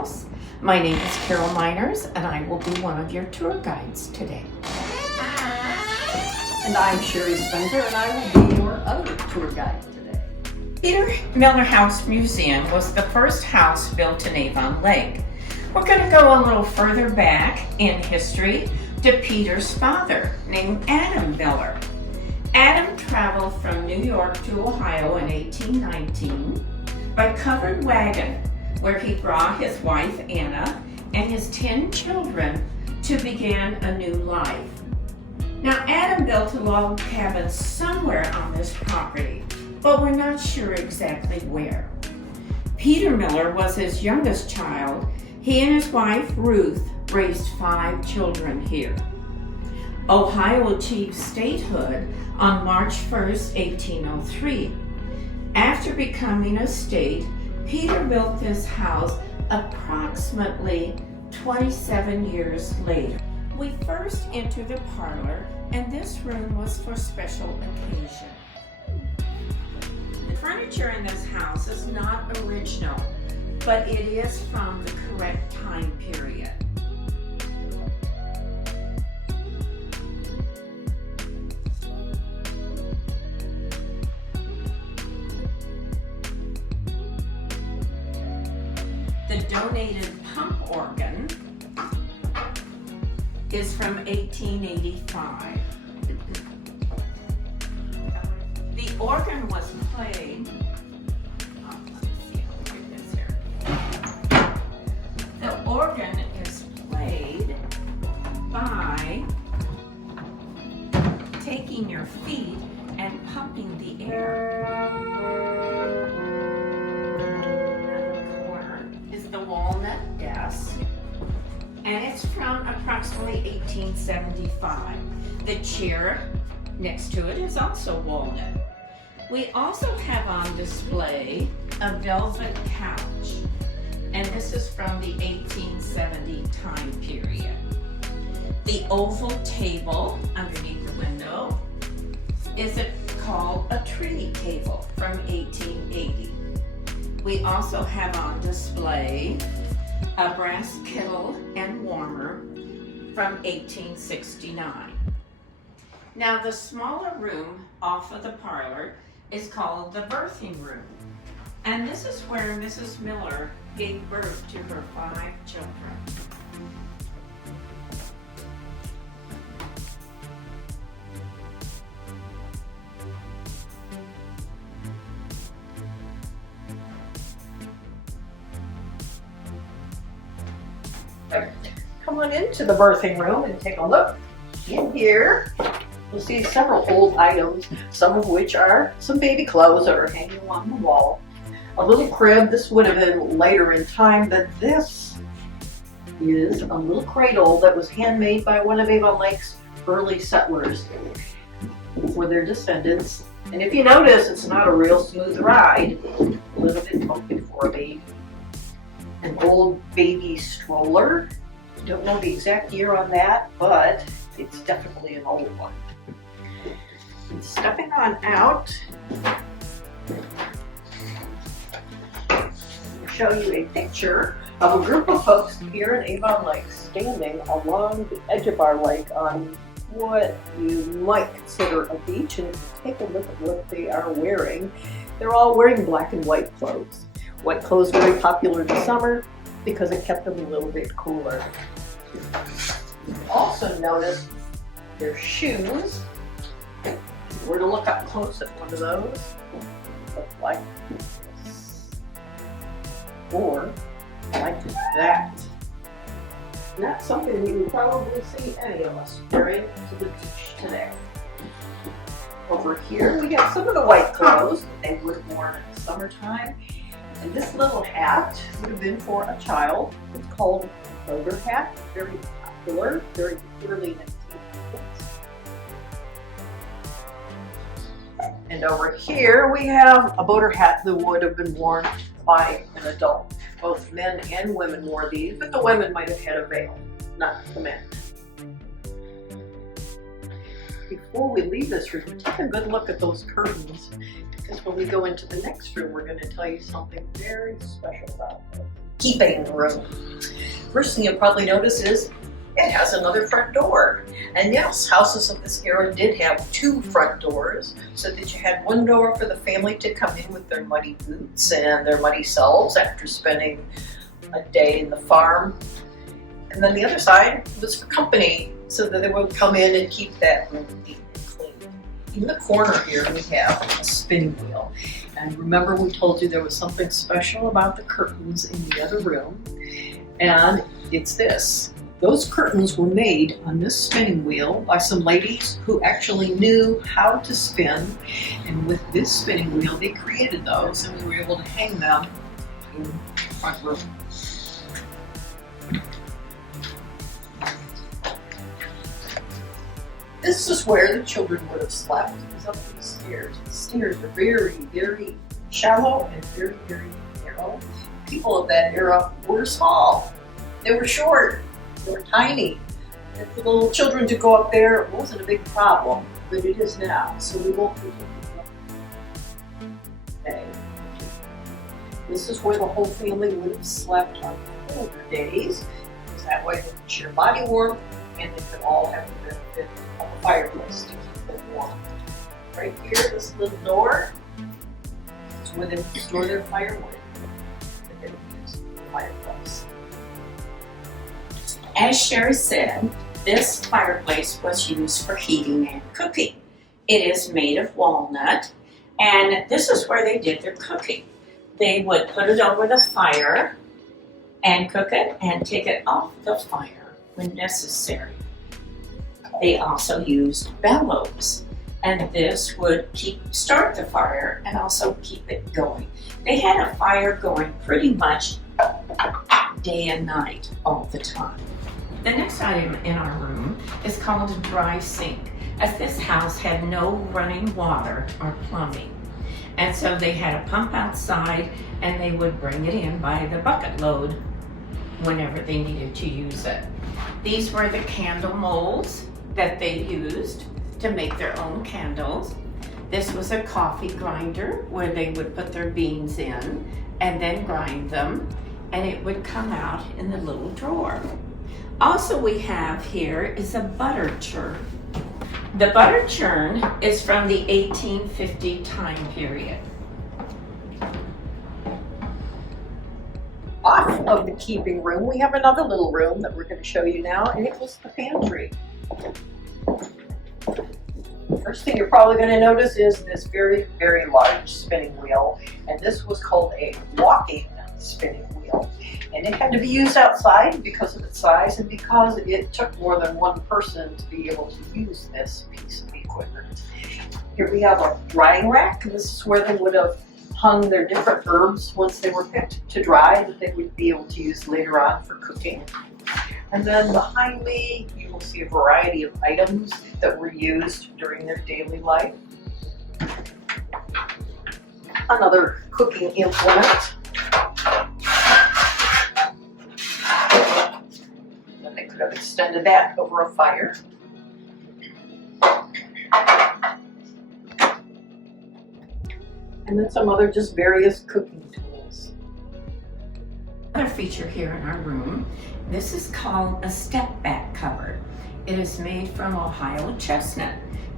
house. My name is Carol Miners, and I will be one of your tour guides today. And I'm Sherry Spencer, and I will be your other tour guide today. Peter Miller House Museum was the first house built in Avon Lake. We're going to go a little further back in history to Peter's father, named Adam Miller. Adam traveled from New York to Ohio in 1819 by covered wagon, where he brought his wife Anna and his 10 children to begin a new life. Now, Adam built a log cabin somewhere on this property, but we're not sure exactly where. Peter Miller was his youngest child. He and his wife Ruth raised 5 children here. Ohio achieved statehood on March 1st, 1803. After becoming a state, Peter built this house approximately 27 years later. We first entered the parlor, and this room was for special occasion. The furniture in this house is not original, but it is from the correct time period. The donated pump organ is from 1885. The organ was played, let me see how it is here. The organ is played by taking your feet and pumping the air. Another corner is the walnut desk, and it's from approximately 1875. The chair next to it is also walnut. We also have on display a velvet couch, and this is from the 1870 time period. The oval table underneath the window is called a treaty table from 1880. We also have on display a brass kettle and warmer from 1869. Now, the smaller room off of the parlor is called the birthing room, and this is where Mrs. Miller gave birth to her 5 children. Come on into the birthing room and take a look. In here, you'll see several old items, some of which are some baby clothes that are hanging along the wall. A little crib. This would have been later in time, but this is a little cradle that was handmade by one of Avon Lake's early settlers for their descendants. And if you notice, it's not a real smooth ride, a little bit bumpy for a baby. An old baby stroller. Don't know the exact year on that, but it's definitely an old one. And stepping on out, I'll show you a picture of a group of folks here in Avon Lake standing along the edge of our lake on what you might consider a beach. And if you take a look at what they are wearing, they're all wearing black and white clothes. White clothes very popular in the summer because it kept them a little bit cooler. Also notice their shoes. If you were to look up close at one of those, look like this, or like that. Not something you would probably see any of us wearing to the beach today. Over here we got some of the white clothes that they would have worn in the summertime. And this little hat would have been for a child. It's called a boater hat. Very popular, very early 1900s. And over here we have a boater hat that would have been worn by an adult. Both men and women wore these, but the women might have had a veil, not the men. Before we leave this room, take a good look at those curtains, because when we go into the next room, we're going to tell you something very special about them. keeping room. First thing you'll probably notice is it has another front door. And yes, houses of this era did have two front doors, so that you had one door for the family to come in with their muddy boots and their muddy selves after spending a day in the farm. And then the other side was for company, so that they would come in and keep that room neat and clean. In the corner here we have a spinning wheel. And remember we told you there was something special about the curtains in the other room, and it's this. Those curtains were made on this spinning wheel by some ladies who actually knew how to spin, and with this spinning wheel they created those, and we were able to hang them in the front room. This is where the children would have slept. It was up these stairs. The stairs are very, very shallow and very, very narrow. People of that era were small. They were short. They were tiny. And for the little children to go up there, it wasn't a big problem, but it is now. So we won't be okay. This is where the whole family would have slept on colder days, because that way they could share body warmth and they could all have the benefit of a fireplace to keep them warm. Right here, this little door is where they would store their firewood that they would use for the fireplace. As Sherry said, this fireplace was used for heating and cooking. It is made of walnut, and this is where they did their cooking. They would put it over the fire and cook it and take it off the fire when necessary. They also used bellows, and this would start the fire and also keep it going. They had a fire going pretty much day and night all the time. The next item in our room is called a dry sink, as this house had no running water or plumbing. And so they had a pump outside, and they would bring it in by the bucket load whenever they needed to use it. These were the candle molds that they used to make their own candles. This was a coffee grinder where they would put their beans in and then grind them, and it would come out in the little drawer. Also we have here is a butter churn. The butter churn is from the 1850 time period. Off of the keeping room, we have another little room that we're going to show you now, and it was the pantry. First thing you're probably going to notice is this very, very large spinning wheel, and this was called a walking spinning wheel. And it had to be used outside because of its size and because it took more than one person to be able to use this piece of equipment. Here we have a drying rack, and this is where they would have hung their different herbs once they were picked to dry that they would be able to use later on for cooking. And then behind me, you will see a variety of items that were used during their daily life. Another cooking implement. Then they could have extended that over a fire. And then some other just various cooking tools. Another feature here in our room, this is called a step back cupboard. It is made from Ohio chestnut.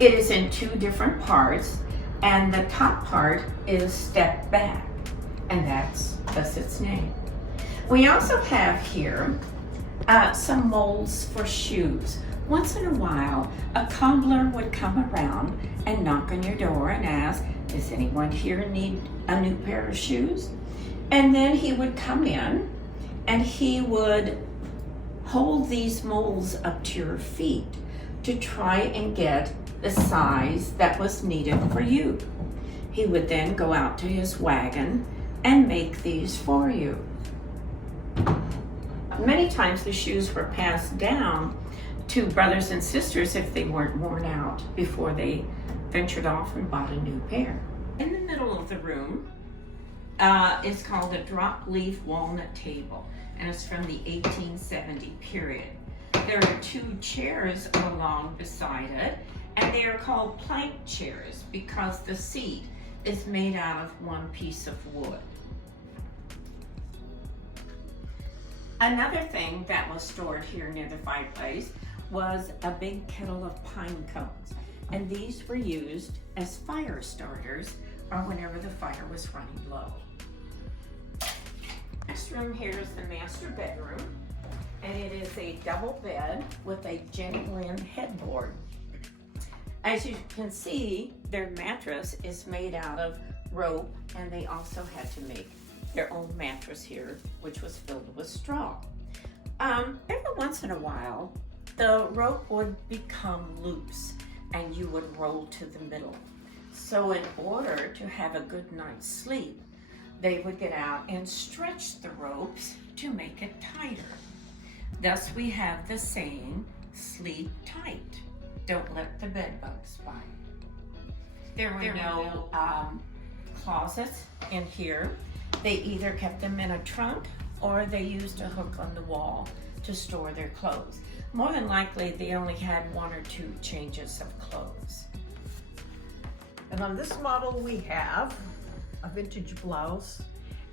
It is in two different parts, and the top part is step back, and that's its name. We also have here some molds for shoes. Once in a while, a cobbler would come around and knock on your door and ask, does anyone here need a new pair of shoes? And then he would come in and he would hold these molds up to your feet to try and get the size that was needed for you. He would then go out to his wagon and make these for you. Many times the shoes were passed down to brothers and sisters if they weren't worn out before they ventured off and bought a new pair. In the middle of the room is called a drop leaf walnut table, and it's from the 1870 period. There are two chairs along beside it, and they are called plank chairs because the seat is made out of one piece of wood. Another thing that was stored here near the fireplace was a big kettle of pine cones, and these were used as fire starters or whenever the fire was running low. Next room here is the master bedroom, and it is a double bed with a Jenny Lind headboard. As you can see, their mattress is made out of rope, and they also had to make their own mattress here, which was filled with straw. Every once in a while, the rope would become loose and you would roll to the middle. So in order to have a good night's sleep, they would get out and stretch the ropes to make it tighter. Thus we have the saying, sleep tight. Don't let the bed bugs bite. There were no closets in here. They either kept them in a trunk or they used a hook on the wall to store their clothes. More than likely, they only had 1 or 2 changes of clothes. And on this model, we have a vintage blouse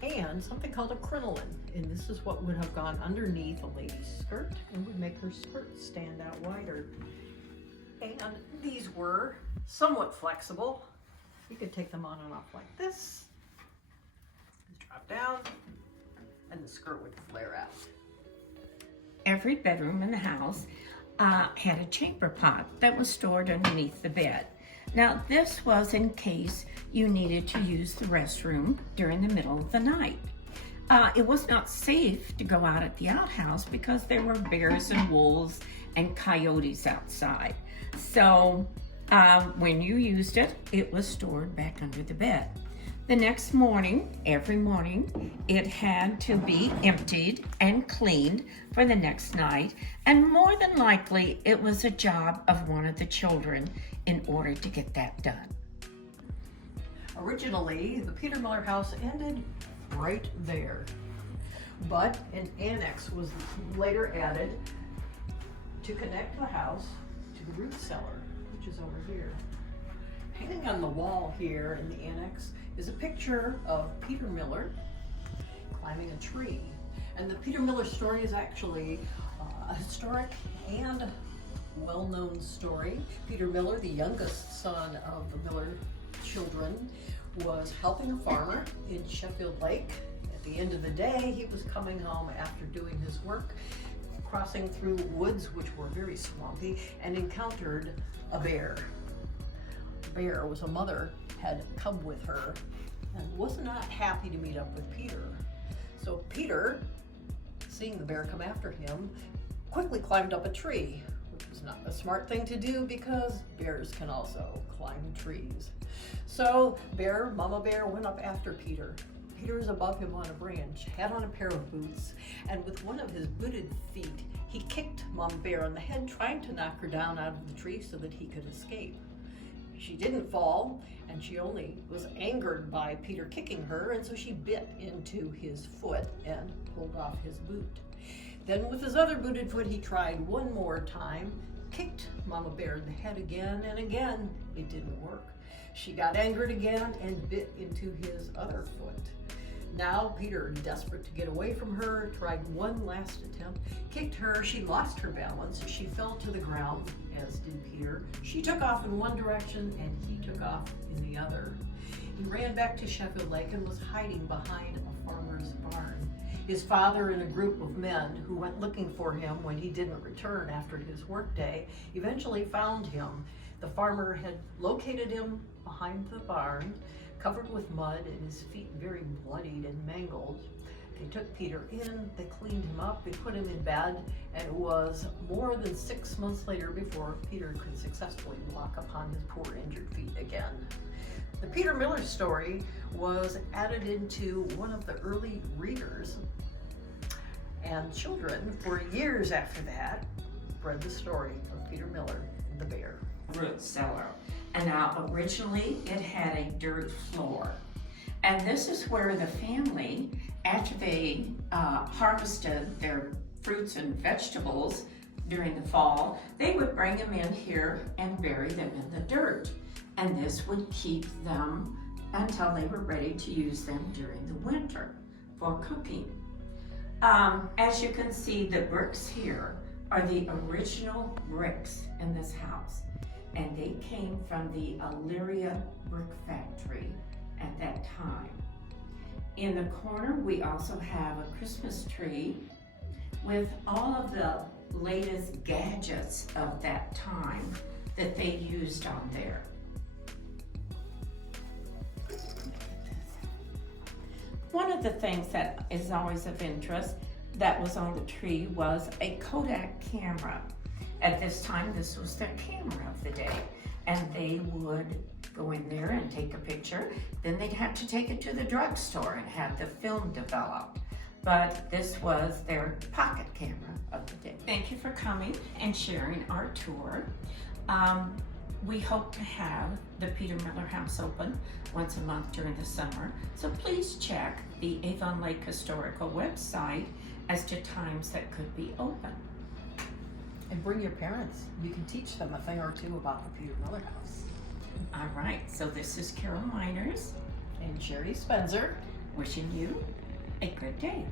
and something called a crinoline. And this is what would have gone underneath a lady's skirt and would make her skirt stand out wider. And these were somewhat flexible. You could take them on and off like this. Just drop down, and the skirt would flare out. Every bedroom in the house had a chamber pot that was stored underneath the bed. Now, this was in case you needed to use the restroom during the middle of the night. It was not safe to go out at the outhouse because there were bears and wolves and coyotes outside. So when you used it, it was stored back under the bed. The next morning, every morning, it had to be emptied and cleaned for the next night, and more than likely, it was a job of one of the children in order to get that done. Originally, the Peter Miller house ended right there, but an annex was later added to connect the house to the root cellar, which is over here. Hanging on the wall here in the annex is a picture of Peter Miller climbing a tree. And the Peter Miller story is actually a historic and well-known story. Peter Miller, the youngest son of the Miller children, was helping a farmer in Sheffield Lake. At the end of the day, he was coming home after doing his work, crossing through woods which were very swampy, and encountered a bear. The bear was a mother, had come with her, and was not happy to meet up with Peter. So Peter, seeing the bear come after him, quickly climbed up a tree, which was not a smart thing to do because bears can also climb trees. So Mama Bear went up after Peter. Peter is above him on a branch, had on a pair of boots, and with one of his booted feet, he kicked Mama Bear on the head, trying to knock her down out of the tree so that he could escape. She didn't fall, and she only was angered by Peter kicking her, and so she bit into his foot and pulled off his boot. Then with his other booted foot, he tried one more time, kicked Mama Bear in the head again, and again, it didn't work. She got angered again and bit into his other foot. Now Peter, desperate to get away from her, tried one last attempt, kicked her, she lost her balance, she fell to the ground, as did Peter. She took off in one direction and he took off in the other. He ran back to Sheffield Lake and was hiding behind a farmer's barn. His father and a group of men who went looking for him when he didn't return after his workday eventually found him. The farmer had located him behind the barn, covered with mud and his feet very bloodied and mangled. They took Peter in, they cleaned him up, they put him in bed, and it was more than 6 months later before Peter could successfully walk upon his poor injured feet again. The Peter Miller story was added into one of the early readers, and children for years after that read the story of Peter Miller and the bear. Root cellar. And now originally it had a dirt floor. And this is where the family, after they harvested their fruits and vegetables during the fall, they would bring them in here and bury them in the dirt. And this would keep them until they were ready to use them during the winter for cooking. As you can see, the bricks here are the original bricks in this house, and they came from the Elyria brick factory at that time. In the corner, we also have a Christmas tree with all of the latest gadgets of that time that they used on there. One of the things that is always of interest that was on the tree was a Kodak camera. At this time, this was their camera of the day, and they would go in there and take a picture. Then they'd have to take it to the drugstore and have the film developed. But this was their pocket camera of the day. Thank you for coming and sharing our tour. We hope to have the Peter Miller House open once a month during the summer, so please check the Avon Lake Historical website as to times that could be open. And bring your parents. You can teach them a thing or two about the Peter Miller House. All right, so this is Carol Miners And Sherry Spencer. wishing you a good day.